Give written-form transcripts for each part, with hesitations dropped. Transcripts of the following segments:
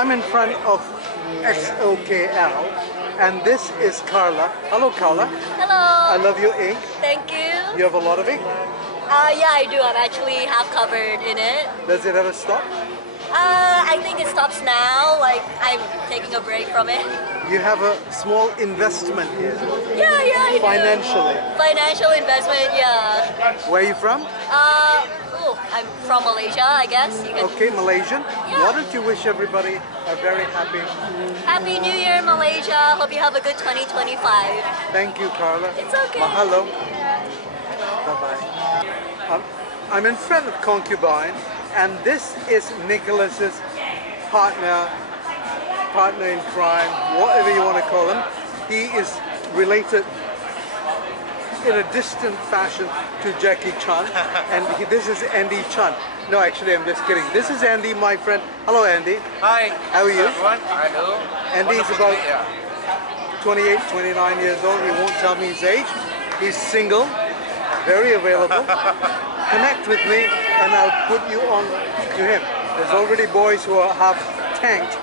I'm in front of XOKL, and this is Carla. Hello, Carla. Hello. I love your ink. Thank you. You have a lot of ink. Yeah, I do. I'm actually half covered in it. Does it ever stop? I think it stops now. Like I'm taking a break from it. You have a small investment here. Yeah, I do. Financially. Financial investment. Yeah. Where are you from? I'm from Malaysia. I guess you can. Okay, Malaysian. Yeah. Why don't you wish everybody a very happy... Happy New Year, Malaysia. Hope you have a good 2025. Thank you, Carla. It's okay. Mahalo. Bye-bye. I'm in front of Concubine, and this is Nicholas's partner in crime, whatever you want to call him. He is related in a distant fashion to Jackie Chan, and this is Andy Chan. No, actually, I'm just kidding. This is Andy, my friend. Hello, Andy. Hi. How are you? Everyone. Hello. Andy is about 28, 29 years old. He won't tell me his age. He's single, very available. Connect with me and I'll put you on to him. There's already boys who are half tanked.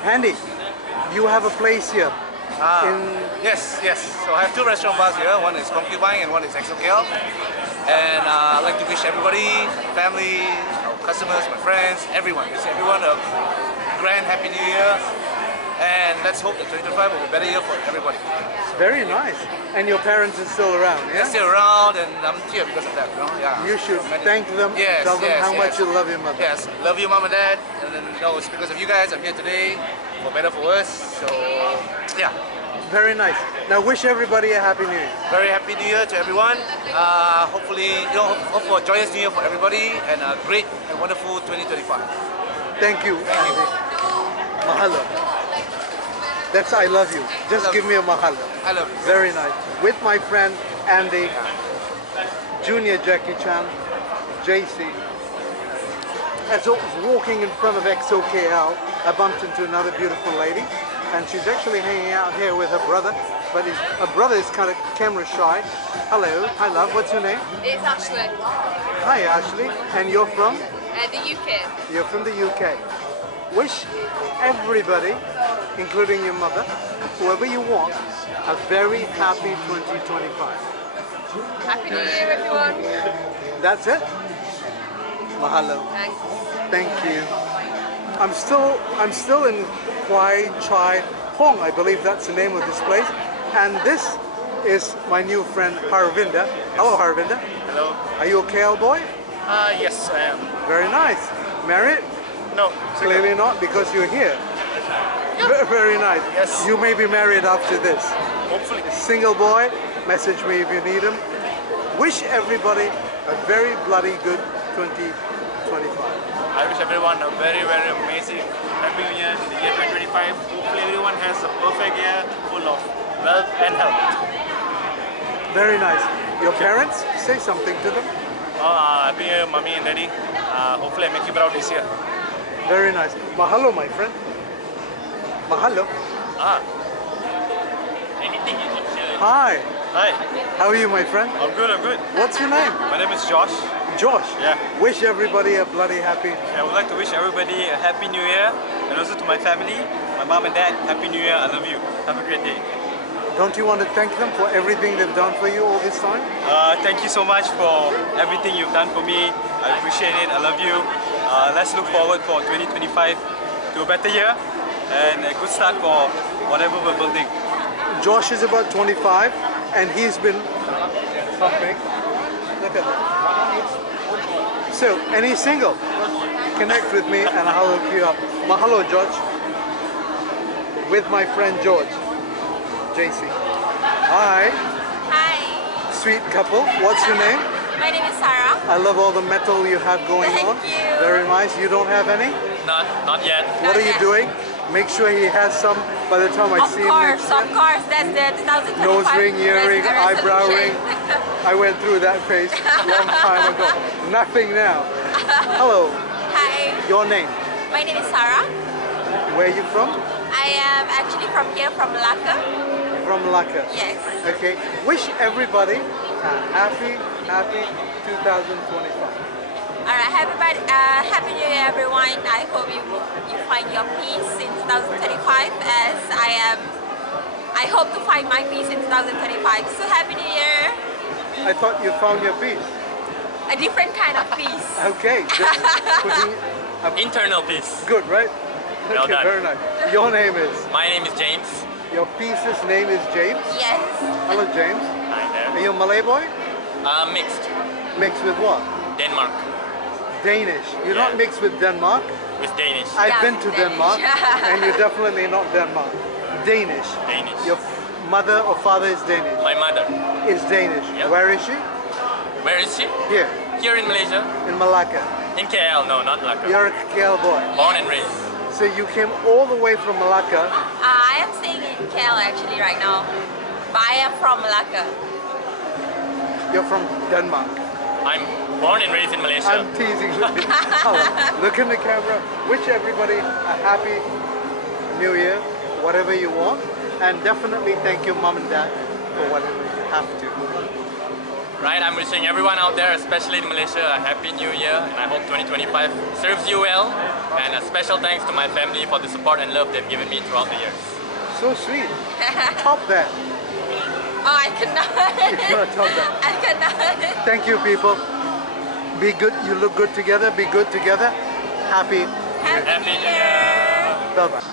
Andy, you have a place here. Yes. So I have two restaurant bars here. One is Concubine and one is XOKL. And I'd like to wish everybody, family, our customers, my friends, everyone a grand happy New Year. And let's hope that 2025 will be a better year for everybody. It's very nice. And your parents are still around, yeah? They're still around, and I'm here because of that, you know? Yeah. You should thank them, tell them how much you love your mother. Yes, love you, mom and dad. And then, it's because of you guys I'm here today, for better, for worse. So, yeah. Very nice. Now wish everybody a happy New Year. Very happy New Year to everyone. Hopefully, hope for a joyous New Year for everybody, and a great and wonderful 2025. Thank you. Mahalo. That's I love you. Just give me a mahalo. I love you. Very nice. With my friend Andy, Junior Jackie Chan, JC. As I was walking in front of XOKL, I bumped into another beautiful lady, and she's actually hanging out here with her brother, but her brother is kind of camera shy. Hello. Hi, love. What's your name? It's Ashley. Hi, Ashley. And you're from? The UK. You're from the UK. Wish everybody, including your mother, whoever you want, a very happy 2025. Happy New Year, everyone. That's it? Mahalo. Thanks. Thank you. I'm still in Kwai Chai Hong, I believe that's the name of this place. And this is my new friend Harinda. Hello, Harinda. Hello. Are you a KL boy? Yes, I am. Very nice. Married? No. Clearly not, because you're here. Very nice. Yes. You may be married after this. Hopefully. Single boy, message me if you need him. Wish everybody a very bloody good 2025. I wish everyone a very, very amazing Happy New Year in the year 2025. Hopefully everyone has a perfect year full of wealth and health. Very nice. Your parents, say something to them. Happy New Year, mommy and daddy. Hopefully I make you proud this year. Very nice. Mahalo, my friend. Mahalo. Anything you can share. Hi. Hi. How are you, my friend? I'm good, I'm good. What's your name? My name is Josh. Josh. Yeah. Wish everybody a bloody happy. I would like to wish everybody a Happy New Year, and also to my family, my mom and dad, Happy New Year, I love you. Have a great day. Don't you want to thank them for everything they've done for you all this time? Thank you so much for everything you've done for me. I appreciate it. I love you. Let's look forward for 2025 to a better year and a good start for whatever we're building. Josh is about 25 and he's been pumping. Look at that. So, and he's single. Connect with me and I'll hook you up. Mahalo, George. With my friend George. JC. Hi. Hi. Sweet couple. What's your name? My name is Sarah. I love all the metal you have going on. Thank you. Very nice. You don't have any? Not yet. What are you doing? Make sure he has some by the time I see him next year. Of course. That's the 2025 Nose ring, earring, eyebrow ring. resolution. I went through that phase a long time ago. Nothing now. Hello. Hi. Your name? My name is Sarah. Where are you from? I am actually from here, from Malacca. From Malacca. Yes. Okay. Wish everybody a happy 2025. Alright, happy New Year, everyone. I hope you find your peace in 2025 as I hope to find my peace in 2025. So happy New Year! I thought you found your peace. A different kind of peace. Okay, good. Putting Internal peace. good, right? Well Okay, done. very nice. Your name is? My name is James. Your piece's name is James? Yes. Hello, James. Hi Are there. you a Malay boy? Mixed. Mixed with what? Denmark. Danish. You're Yeah. not mixed with Denmark? With Danish. I've Yeah, been to Danish. Denmark, and you're definitely not Denmark. Danish. Danish. Your mother or father is Danish? My mother. Is Danish. Yep. Where is she? Where is she? Here, Here in Malaysia. in Malacca. In KL. No, not Malacca. You're a KL boy. Born and raised. So you came all the way from Malacca. I am staying in KL actually right now. But I am from Malacca. You're from Denmark. I'm born and raised in Malaysia. I'm teasing you. Look in the camera. Wish everybody a happy New Year, whatever you want. And definitely thank your mom and dad for whatever you have to. Right, I'm wishing everyone out there, especially in Malaysia, a happy new year, and I hope 2025 serves you well. And a special thanks to my family for the support and love they've given me throughout the years. So sweet. Top that. Oh, I cannot. You cannot top that. I cannot. Thank you, people. Be good. You look good together. Be good together. Happy. Happy New Year! Bye-bye.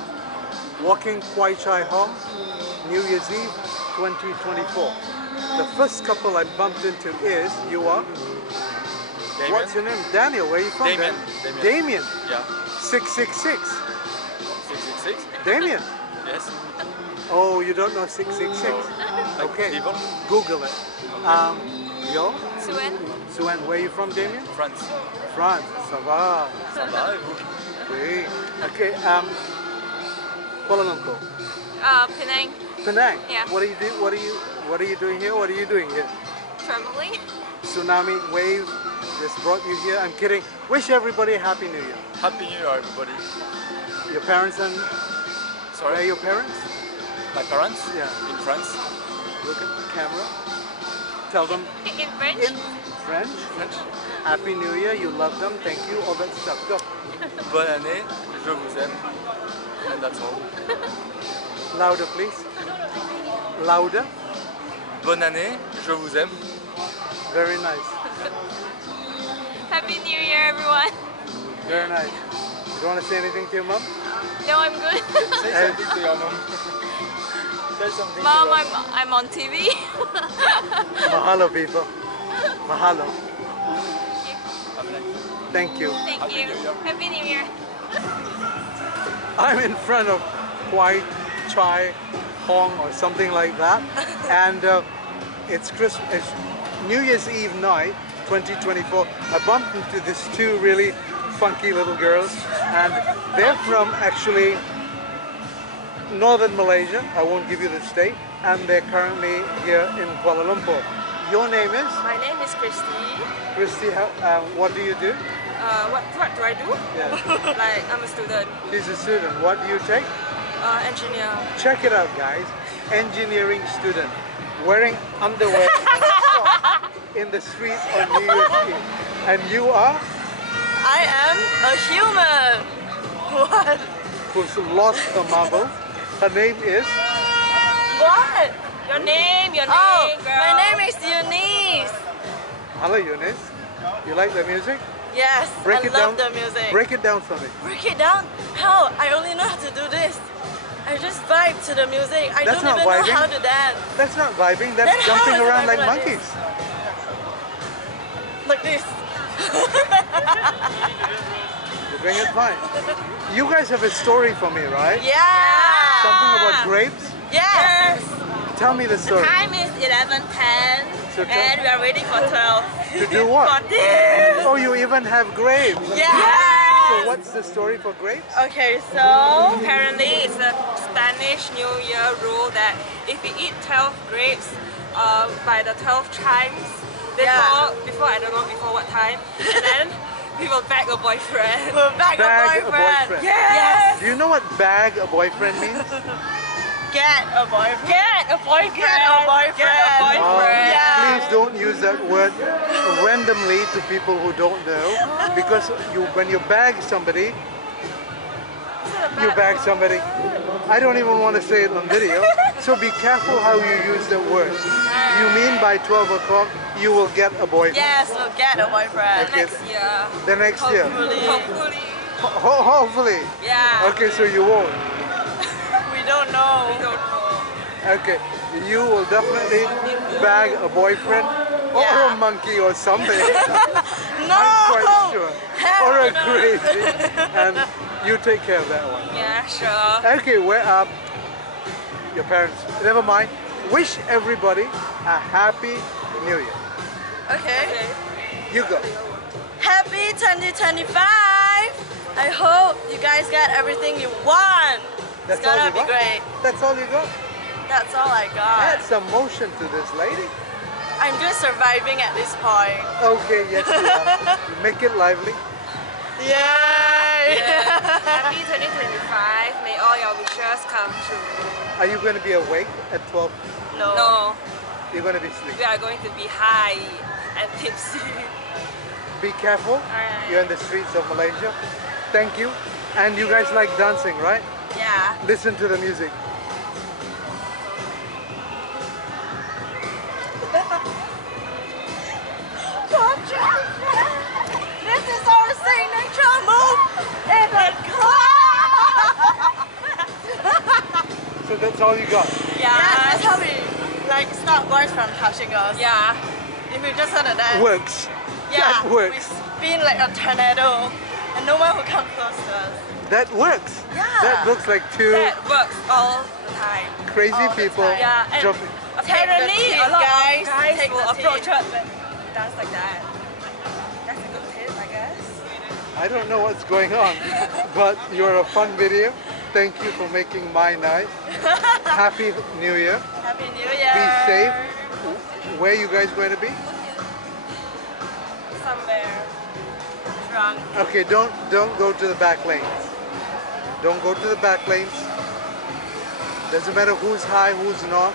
Walking Kwai Chai Hong, New Year's Eve 2024. The first couple I bumped into is, you are? Damian. What's your name? Daniel, where are you from? Damian. Dan? Damian. Damian. Yeah. 666. 666? Damian. Yes. Oh, you don't know 666? Okay. People? Google it. Yo, Suen. Suen, where are you from, Damian? France. France. Ça va. Ça va et vous? Oui. Okay. Kuala Lumpur. Penang. Penang. Yeah. What are you doing? What are you doing here? What are you doing here? Traveling. Tsunami wave just brought you here. I'm kidding. Wish everybody a happy New Year. Happy New Year, everybody. Your parents and where are Sorry, your parents? my parents? Yeah. In France. Look at the camera. Tell them In French. in French. French. Happy New Year. You love them. Thank you. All that stuff. Go. Bonne année, je vous aime. And that's all. Louder, please. Louder. Bonne année, je vous aime. Very nice. Happy New Year, everyone. Very nice. You want to say anything to your mom? No, I'm good. Say something to your mom. Say something Mom, to your mom. I'm on TV. Mahalo, people. Mahalo. Thank you. Thank Happy you. New Year. Happy New Year. I'm in front of Kwai Chai Hong or something like that, and it's New Year's Eve night, 2024. I bumped into these two really funky little girls, and they're from actually northern Malaysia. I won't give you the state, and they're currently here in Kuala Lumpur. Your name is? My name is Christie. Christy. What do you do? What do I do? Yeah. Like, I'm a student, She's a student. What do you take? engineer. Check it out, guys. Engineering student wearing underwear and socks in the street on New Year's Eve. And you are? I am a human. What? Who's lost her marbles. Her name is? What? Your name, Oh, girl. my name is Unice. Hello, Unice. You like the music? Yes, Break I it love down. the music. Break it down for me. Break it down? How? I only know how to do this. I just vibe to the music. I That's don't not even vibing. know how to dance. That's not vibing, that's Then how jumping is it around like vibing like monkeys. Like this. You're doing it fine. You guys have a story for me, right? Yeah. Something about grapes? Yes. Tell me the story. Time is 11:10, So tell- and we are waiting for 12. To do what? For this. Oh, you even have grapes. Yes. So what's the story for grapes? Okay, so apparently it's a Spanish New Year rule that if you eat 12 grapes by the 12 chimes, before I don't know before what time, and then we will bag a boyfriend. We'll bag Bag a boyfriend. Yes. Do you know what bag a boyfriend means? Get a boyfriend. Get a boyfriend. Get a boyfriend. Get a Oh, boyfriend. please don't use that word randomly to people who don't know, because when you bag somebody, You bag somebody. I don't even want to say it on video. So be careful how you use the words. You mean by 12 o'clock you will get a boyfriend? Yes, we'll get a boyfriend. Okay. Next year. The next year? Hopefully. Hopefully. Yeah. Okay, so you won't. We don't know. We don't know. Okay, you will definitely bag a boyfriend or a monkey or something. No! I'm quite sure. Hell Or a no. crazy. And you take care of that one. Yeah, sure. Okay, where your parents? Never mind. Wish everybody a happy New Year. Okay. You go. Happy 2025! I hope you guys get everything you want. That's It's gonna all you be got? great. That's all you got? That's all I got. Add some motion to this, lady. I'm just surviving at this point. Okay, yes you are. Make it lively. Yay! Happy 2025. May all your wishes come true. Are you going to be awake at 12? No. No, You're going to be asleep. we are going to be high and tipsy. Be careful. Alright. You're in the streets of Malaysia. Thank you. And you guys like dancing, right? Yeah. Listen to the music. This is our signature move in the club! So that's all you got? Yeah, that's how we stop boys from touching us. Yeah. If we just wanna dance. Works. Yeah, That works. we spin like a tornado and no one will come close to us. That works. Yeah. That looks like two That works all the time. crazy all the people time. Yeah, and jumping. apparently Take the a tip, lot guys. of guys Take will the approach tip. us and dance like that. That's a good tip, I guess. I don't know what's going on, but you're a fun video. Thank you for making my night. Happy New Year. Happy New Year! Be safe. Where are you guys going to be? Somewhere. Drunk. Okay, don't go to the back lanes. Don't go to the back lanes. Doesn't matter who's high, who's not.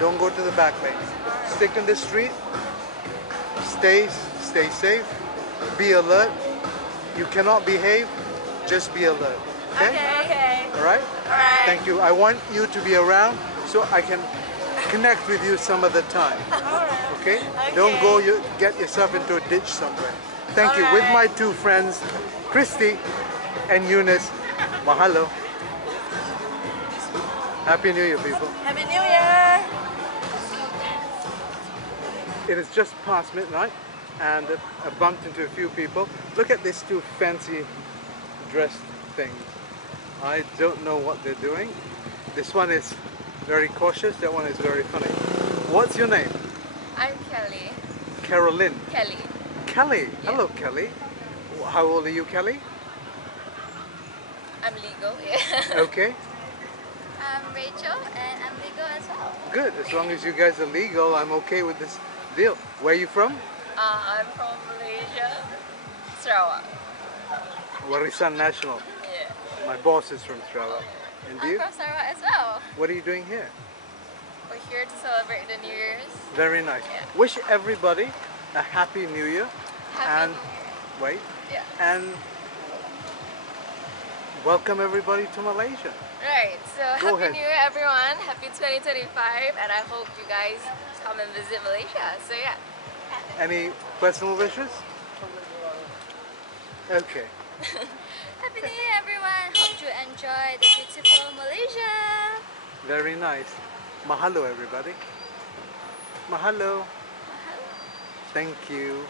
Don't go to the back lanes. Stick in the street. Stay safe. Be alert. You cannot behave. Just be alert. Okay? Okay. All right? Alright. Thank you. I want you to be around so I can connect with you some of the time. Okay? Don't go get yourself into a ditch somewhere. Thank you. With my two friends, Christie and Unice. Mahalo. Happy New Year, people. Happy New Year! It is just past midnight and I bumped into a few people. Look at these two fancy dressed things. I don't know what they're doing. This one is very cautious, that one is very funny. What's your name? I'm Kelly. Carolyn. Kelly. Kelly. Hello, Kelly. How old are you, Kelly? I'm legal. Yeah. Okay. I'm Rachel and I'm legal as well. Good. As long as you guys are legal, I'm okay with this deal. Where are you from? I'm from Malaysia, Sarawak. Warisan National. Yeah. My boss is from Sarawak. And I'm you? from Sarawak as well. What are you doing here? We're here to celebrate the New Year's. Very nice. Yeah. Wish everybody a happy New Year. Happy and New Year. wait. Yeah. And welcome everybody to Malaysia. Right, so Go Happy ahead. New Year everyone, Happy 2025, and I hope you guys come and visit Malaysia, so yeah. Any personal wishes? Okay. Happy New Year everyone, hope you enjoy the beautiful Malaysia. Very nice. Mahalo everybody. Mahalo. Thank you.